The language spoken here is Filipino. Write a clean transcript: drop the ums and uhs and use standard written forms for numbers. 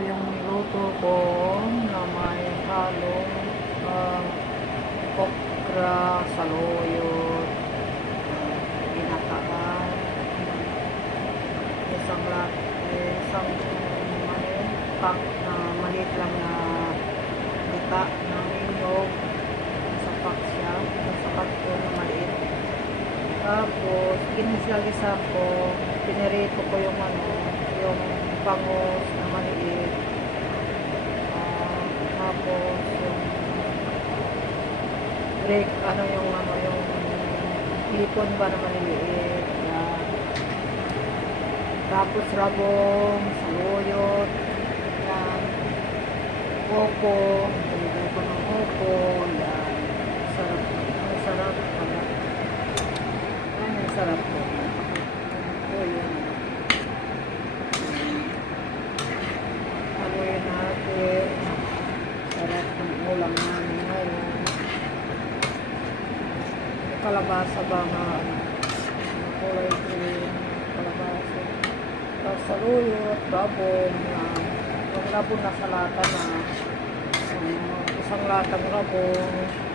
yung niluto ko na may halong okra, saluyot, ginataan, isang pack na maliit lang na gata ng inyog. Sa pack siya, sa pack ko na maliit. Tapos, ginisa-gisa ko, pinirito ko yung yung bangus na maliit. Tapos, yung yung hipon ba na maliliit. Yan. Tapos, rabong, saluyot, yan. Opo, nilagay ko ng opo, yan. Sarap, masarap. Ang sarap po. Ito yun. Haluin natin. Sarap ng ulam namin ngayon. Kalabasa ba na kulay green. Kalabasa. Tapos saluyot, babong. Yung rabong nasa lata na. Isang latang rabong.